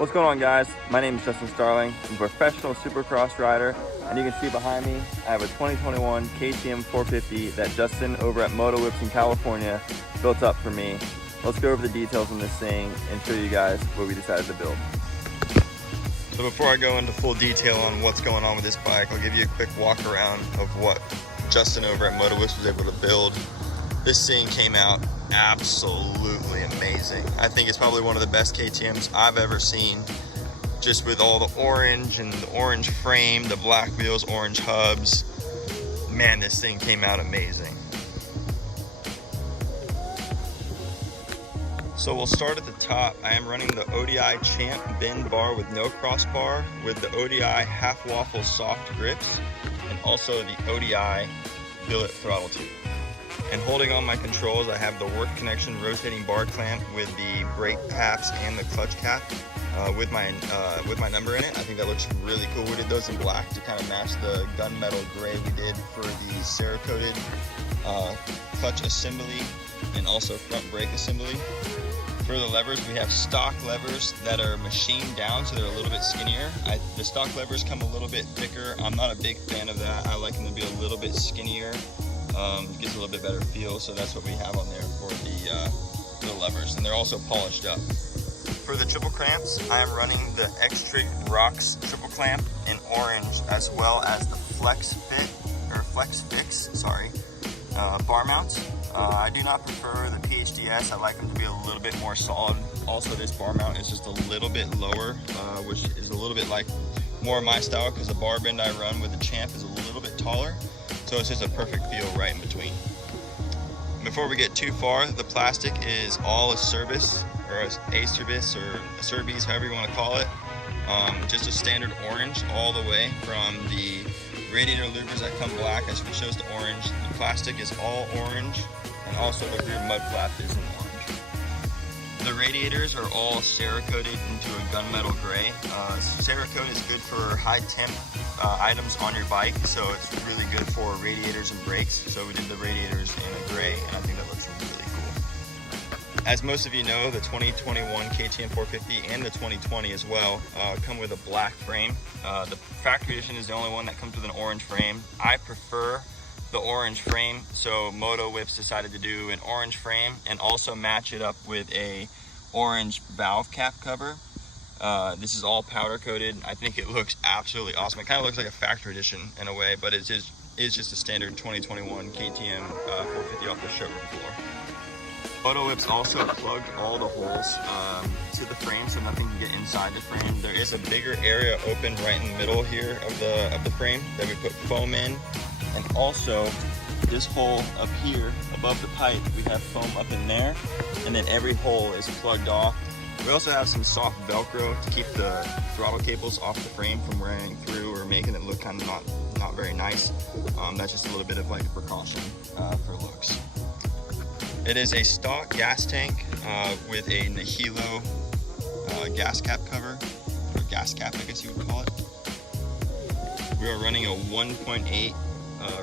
What's going on, guys? My name is Justin Starling. I'm a professional supercross rider, and you can see behind me I have a 2021 KTM 450 that Justin over at Moto Whips in California built up for me. Let's go over the details on this thing and show you guys what we decided to build. So before I go into full detail on what's going on with this bike, I'll give you a quick walk around of what Justin over at Moto Whips was able to build. This thing came out absolutely amazing. I think it's probably one of the best KTMs I've ever seen, just with all the orange and the orange frame, the black wheels, orange hubs. Man, this thing came out amazing. So we'll start at the top. I am running the ODI Champ bend bar with no crossbar, with the ODI half waffle soft grips, and also the ODI billet throttle tube. And holding on my controls, I have the Work Connection rotating bar clamp with the brake caps and the clutch cap with my number in it. I think that looks really cool. We did those in black to kind of match the gunmetal gray we did for the Cerakoted clutch assembly and also front brake assembly. For the levers, we have stock levers that are machined down, so they're a little bit skinnier. The stock levers come a little bit thicker. I'm not a big fan of that. I like them to be a little bit skinnier. Gives a little bit better feel, so that's what we have on there for the levers, and they're also polished up. For the triple clamps, I am running the X-Trig Rocks triple clamp in orange, as well as the Flex Fix bar mounts. I do not prefer the PHDS. I like them to be a little bit more solid. Also, this bar mount is just a little bit lower, which is a little bit like more my style, because the bar bend I run with the Champ is a little bit taller. So it's just a perfect feel right in between. Before we get too far, the plastic is all Acerbis, or Acerbis, or Acerbis, however you want to call it. Just a standard orange all the way from the radiator louvers that come black. I switched those to orange. The plastic is all orange, and also the rear mud flap is in orange. The radiators are all Cerakoted into a gunmetal gray. Cerakote is good for high temp items on your bike, so it's really good for radiators and brakes. So we did the radiators in a gray, and I think that looks really cool. As most of you know, the 2021 KTM 450 and the 2020 as well come with a black frame. The factory edition is the only one that comes with an orange frame. I prefer the orange frame, so Moto Whips decided to do an orange frame and also match it up with a orange valve cap cover. This is all powder coated. I think it looks absolutely awesome. It kind of looks like a factory edition in a way, but it's just a standard 2021 KTM 450 off the showroom floor. Moto Whips also plugged all the holes to the frame, so nothing can get inside the frame. There is a bigger area open right in the middle here of the frame that we put foam in. And also, this hole up here above the pipe, we have foam up in there, and then every hole is plugged off. We also have some soft Velcro to keep the throttle cables off the frame from wearing through or making it look kind of not very nice. That's just a little bit of like a precaution for looks. It is a stock gas tank with a Nihilo gas cap cover, or gas cap I guess you would call it. We are running a 1.8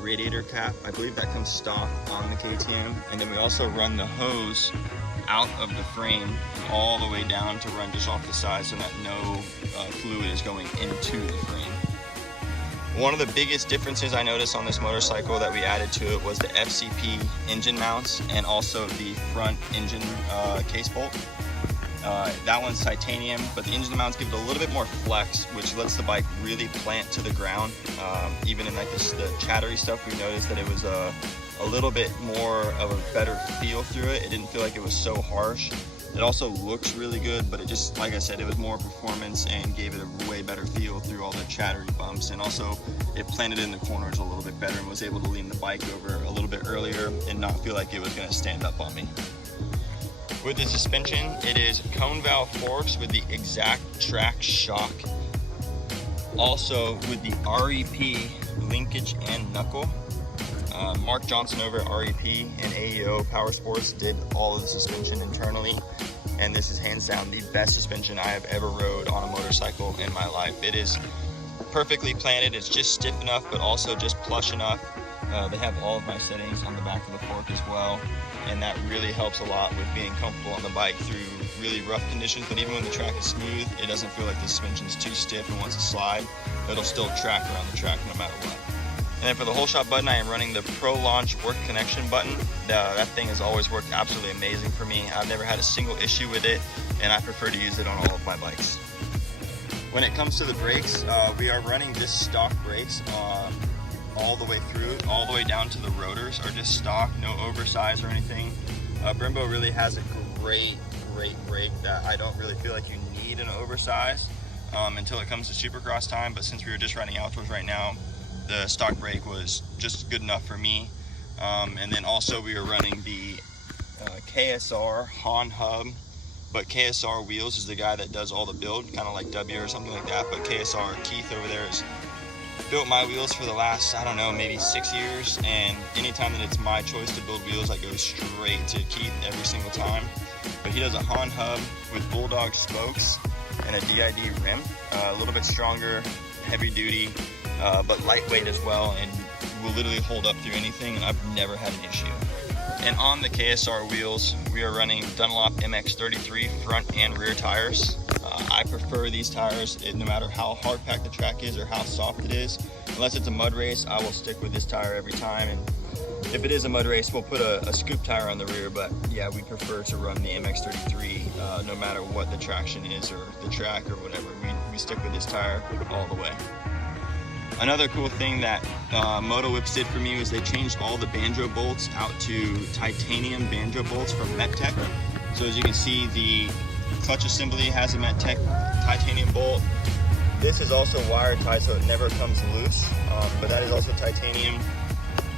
radiator cap. I believe that comes stock on the KTM. And then we also run the hose out of the frame and all the way down to run just off the side, so that no fluid is going into the frame. One of the biggest differences I noticed on this motorcycle that we added to it was the FCP engine mounts and also the front engine case bolt. That one's titanium, but the engine mounts give it a little bit more flex, which lets the bike really plant to the ground. Even in like the chattery stuff, we noticed that it was a little bit more of a better feel through it. It didn't feel like it was so harsh. It also looks really good, but it just, like I said, it was more performance and gave it a way better feel through all the chattery bumps. And also it planted in the corners a little bit better and was able to lean the bike over a little bit earlier and not feel like it was gonna stand up on me. With the suspension, it is cone valve forks with the exact track shock. Also with the REP linkage and knuckle. Mark Johnson over at REP and AEO Power Sports did all of the suspension internally, and this is hands down the best suspension I have ever rode on a motorcycle in my life. It is perfectly planted. It's just stiff enough, but also just plush enough. They have all of my settings on the back of the fork as well, and that really helps a lot with being comfortable on the bike through really rough conditions. But even when the track is smooth, it doesn't feel like the suspension's too stiff and wants to slide. It'll still track around the track no matter what. And then for the Holeshot button, I am running the Pro Launch Work Connection button. That thing has always worked absolutely amazing for me. I've never had a single issue with it, and I prefer to use it on all of my bikes. When it comes to the brakes, we are running just stock brakes all the way through, all the way down to the rotors are just stock, no oversize or anything. Brembo really has a great brake that I don't really feel like you need an oversize until it comes to Supercross time, but since we were just riding outdoors right now, the stock brake was just good enough for me. And then also we were running the KSR Han hub, but KSR Wheels is the guy that does all the build, kind of like W or something like that, but KSR Keith over there has built my wheels for the last, I don't know, maybe 6 years, and anytime that it's my choice to build wheels, I go straight to Keith every single time. But he does a Han hub with Bulldog spokes and a DID rim, a little bit stronger, heavy duty, but lightweight as well, and will literally hold up through anything, and I've never had an issue. And on the KSR wheels, we are running Dunlop MX33 front and rear tires. I prefer these tires no matter how hard packed the track is or how soft it is. Unless it's a mud race, I will stick with this tire every time. And if it is a mud race, we'll put a scoop tire on the rear, but yeah, we prefer to run the MX33 no matter what the traction is or the track or whatever. We stick with this tire all the way. Another cool thing that Moto Whips did for me was they changed all the banjo bolts out to titanium banjo bolts from MetTech. So as you can see, the clutch assembly has a MetTech titanium bolt. This is also wire tied so it never comes loose, but that is also titanium.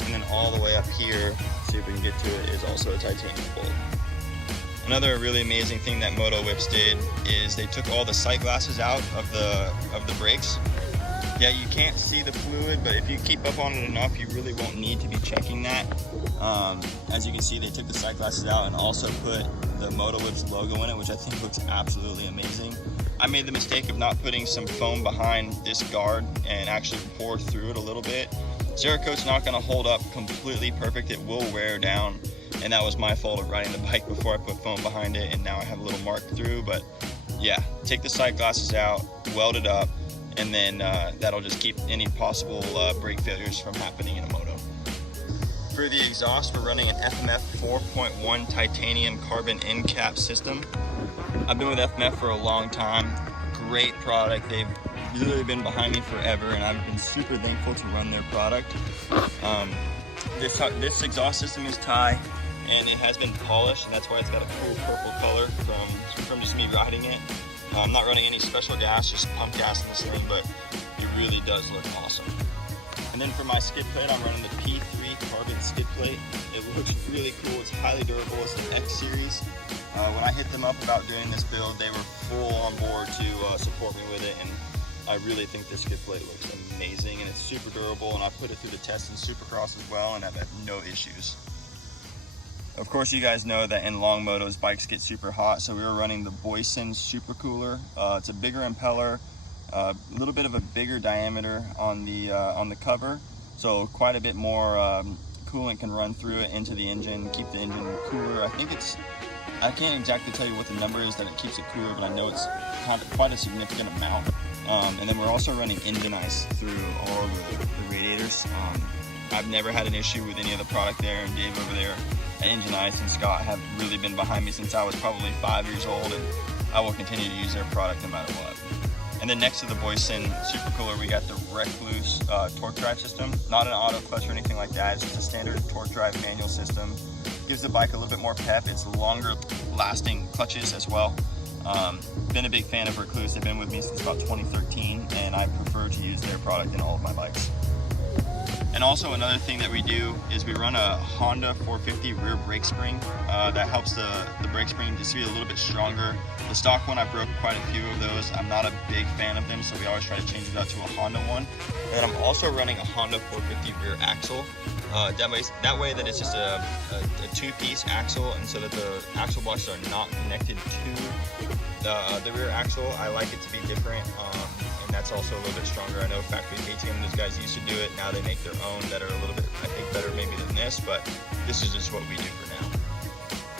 And then all the way up here, see if we can get to it, is also a titanium bolt. Another really amazing thing that Moto Whips did is they took all the sight glasses out of the brakes. Yeah, you can't see the fluid, but if you keep up on it enough, you really won't need to be checking that. As you can see, they took the sight glasses out and also put the Moto Whips logo in it, which I think looks absolutely amazing. I made the mistake of not putting some foam behind this guard and actually pour through it a little bit. Cerakote's not gonna hold up completely perfect, it will wear down, and that was my fault of riding the bike before I put foam behind it, and now I have a little mark through. But yeah, take the sight glasses out, weld it up, and then that'll just keep any possible brake failures from happening in a moto. For the exhaust, we're running an FMF 4.1 titanium carbon end cap system. I've been with FMF for a long time. Great product. They've literally been behind me forever, and I've been super thankful to run their product. This exhaust system is Thai, and it has been polished, and that's why it's got a cool purple color from just me riding it. I'm not running any special gas, just pump gas in this thing, but it really does look awesome. And then for my skid plate, I'm running the P3 carbon skid plate. It looks really cool, it's highly durable, it's an X series. When I hit them up about doing this build, they were full on board to support me with it, and I really think this skid plate looks amazing, and it's super durable, and I put it through the test in Supercross as well, and I've had no issues. Of course, you guys know that in long motos, bikes get super hot, so we were running the Boysen Super Cooler. It's a bigger impeller, a little bit of a bigger diameter on the cover, so quite a bit more coolant can run through it into the engine, keep the engine cooler. I can't exactly tell you what the number is that it keeps it cooler, but I know it's quite a significant amount. And then we're also running engine ice through all of the radiators. I've never had an issue with any of the product there, and Dave over there at Engine Ice and Scott have really been behind me since I was probably 5 years old, and I will continue to use their product no matter what. And then next to the Boysen Super Cooler, we got the Recluse torque drive system. Not an auto clutch or anything like that, it's just a standard torque drive manual system. Gives the bike a little bit more pep. It's longer lasting clutches as well. Been a big fan of Recluse. They've been with me since about 2013, and I prefer to use their product in all of my bikes. And also another thing that we do is we run a Honda 450 rear brake spring. That helps the brake spring just be a little bit stronger. The stock one, I broke quite a few of those. I'm not a big fan of them, so we always try to change it out to a Honda one. And I'm also running a Honda 450 rear axle. That way that it's just a two-piece axle, and so that the axle blocks are not connected to the rear axle. I like it to be different, and that's also a little bit stronger. I know factory KTM, those guys used to do it. Now they make their own that are a little bit, I think, better maybe than this, but this is just what we do for now.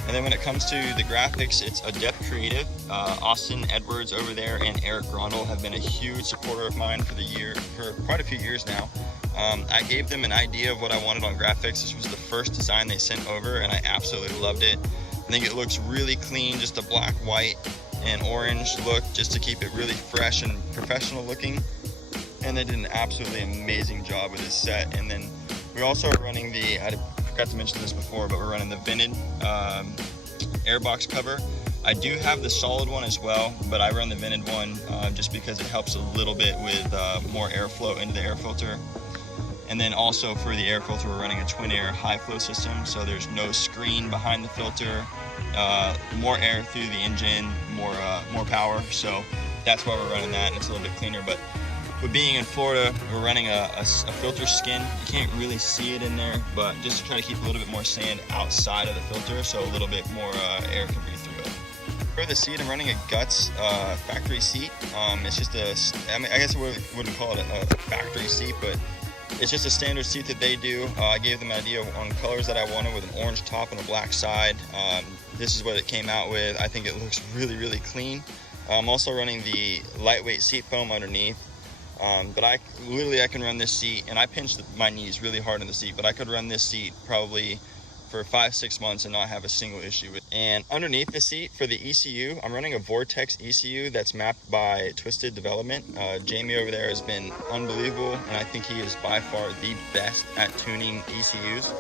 And then when it comes to the graphics, it's Adept Creative. Austin Edwards over there and Eric Grondel have been a huge supporter of mine for quite a few years now. I gave them an idea of what I wanted on graphics. This was the first design they sent over, and I absolutely loved it. I think it looks really clean, just a black, white, and orange look, just to keep it really fresh and professional looking. And they did an absolutely amazing job with this set. And then we also are running I forgot to mention this before, but we're running the Vinted airbox cover. I do have the solid one as well, but I run the Vinted one just because it helps a little bit with more airflow into the air filter. And then also for the air filter, we're running a twin air high flow system, so there's no screen behind the filter, more air through the engine, more power. So that's why we're running that, and it's a little bit cleaner. But with being in Florida, we're running a filter skin. You can't really see it in there, but just to try to keep a little bit more sand outside of the filter, so a little bit more air can breathe through it. For the seat, I'm running a Guts factory seat. It's just I guess we wouldn't call it a factory seat, but it's just a standard seat that they do. I gave them an idea on colors that I wanted with an orange top and a black side. This is what it came out with. I think it looks really, really clean. I'm also running the lightweight seat foam underneath. But I can run this seat, and I pinched my knees really hard in the seat, but I could run this seat probably for 5-6 months and not have a single issue with it. And underneath the seat for the ECU, I'm running a Vortex ECU that's mapped by Twisted Development. Jamie over there has been unbelievable, and I think he is by far the best at tuning ECUs.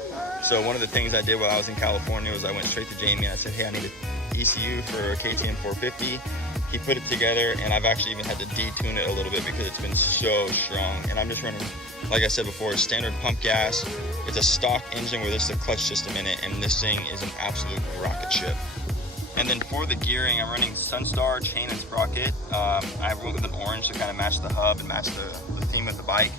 So one of the things I did while I was in California was I went straight to Jamie and I said, hey, I need an ECU for a KTM 450. He put it together, and I've actually even had to detune it a little bit because it's been so strong. And I'm just running, like I said before, standard pump gas. It's a stock engine with just a clutch system in it, and this thing is an absolute rocket ship. And then for the gearing, I'm running Sunstar chain and sprocket. I went with an orange to kind of match the hub and match the theme of the bike.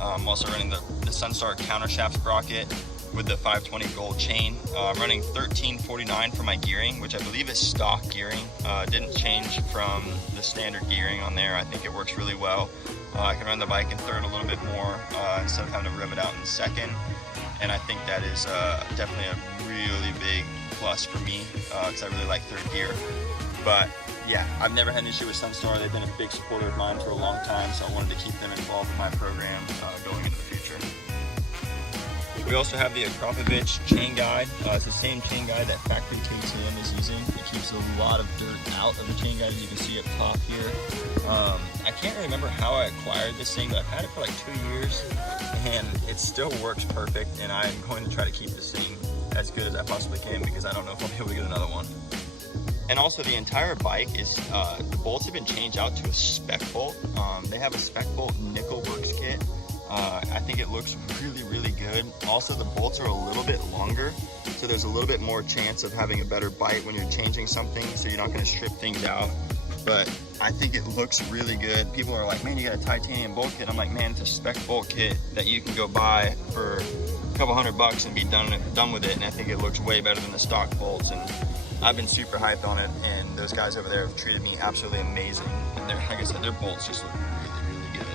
I'm also running the Sunstar countershaft sprocket with the 520 gold chain. I'm running 1349 for my gearing, which I believe is stock gearing. Didn't change from the standard gearing on there. I think it works really well. I can run the bike in third a little bit more instead of having to rev it out in second. And I think that is definitely a really big plus for me because I really like third gear. But yeah, I've never had an issue with Sunstar. They've been a big supporter of mine for a long time, so I wanted to keep them involved in my program going into the future. We also have the Akrapovic chain guide. It's the same chain guide that factory KTM is using. It keeps a lot of dirt out of the chain guide, as you can see up top here. I can't remember how I acquired this thing, but I've had it for like 2 years, and it still works perfect, and I'm going to try to keep this thing as good as I possibly can because I don't know if I'll be able to get another one. And also the entire bike is, the bolts have been changed out to a spec bolt. They have a spec bolt nickel works kit. I think it looks really, really good. Also, the bolts are a little bit longer, so there's a little bit more chance of having a better bite when you're changing something, so you're not going to strip things out. But I think it looks really good. People are like, man, you got a titanium bolt kit. I'm like, man, it's a spec bolt kit that you can go buy for a couple $100 and be done with it, and I think it looks way better than the stock bolts. And I've been super hyped on it, and those guys over there have treated me absolutely amazing. And like I said, their bolts just look really, really good.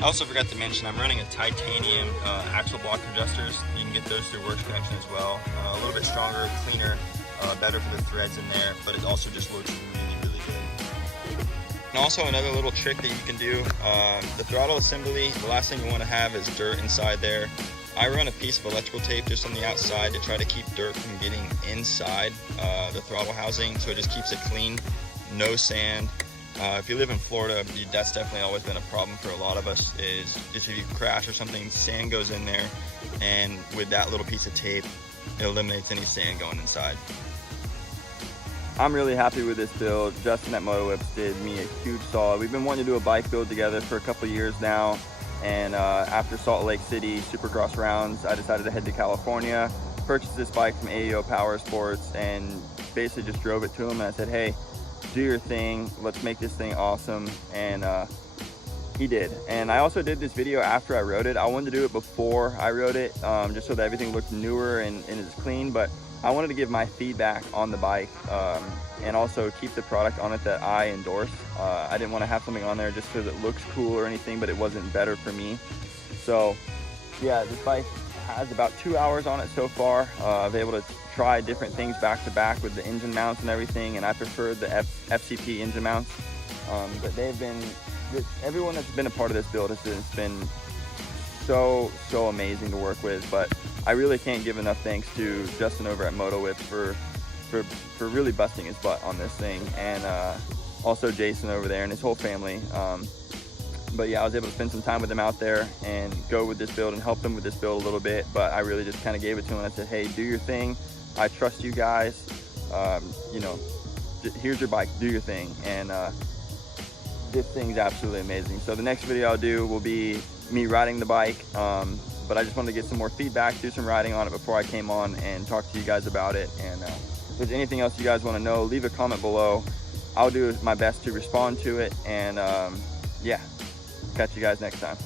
I also forgot to mention I'm running a titanium axle block adjusters. You can get those through Works Connection as well. A little bit stronger, cleaner, better for the threads in there, but it also just looks really, really good. And also another little trick that you can do, the throttle assembly, the last thing you want to have is dirt inside there. I run a piece of electrical tape just on the outside to try to keep dirt from getting inside the throttle housing, so it just keeps it clean, no sand. If you live in Florida, that's definitely always been a problem for a lot of us, is if you crash or something, sand goes in there, and with that little piece of tape, it eliminates any sand going inside. I'm really happy with this build. Justin at Moto Whips did me a huge solid. We've been wanting to do a bike build together for a couple years now, and after Salt Lake City Supercross rounds, I decided to head to California, purchased this bike from AEO Power Sports, and basically just drove it to him, and I said, hey, do your thing, let's make this thing awesome. And He did. And I also did this video after I rode it. I wanted to do it before I rode it, just so that everything looked newer and is clean, but I wanted to give my feedback on the bike, and also keep the product on it that I endorse. I didn't want to have something on there just because it looks cool or anything, but it wasn't better for me. So yeah, this bike has about 2 hours on it so far. I've been able to try different things back to back with the engine mounts and everything, and I prefer the FCP engine mounts. But everyone that's been a part of this build has been so amazing to work with. But I really can't give enough thanks to Justin over at Moto Whip for really busting his butt on this thing, and also Jason over there and his whole family. But yeah, I was able to spend some time with them out there and go with this build and help them with this build a little bit. But I really just kind of gave it to them and I said, hey, do your thing. I trust you guys. You know, here's your bike, do your thing. And this thing's absolutely amazing. So the next video I'll do will be me riding the bike. But I just wanted to get some more feedback, do some riding on it before I came on and talk to you guys about it. And if there's anything else you guys want to know, leave a comment below. I'll do my best to respond to it. And yeah. Catch you guys next time.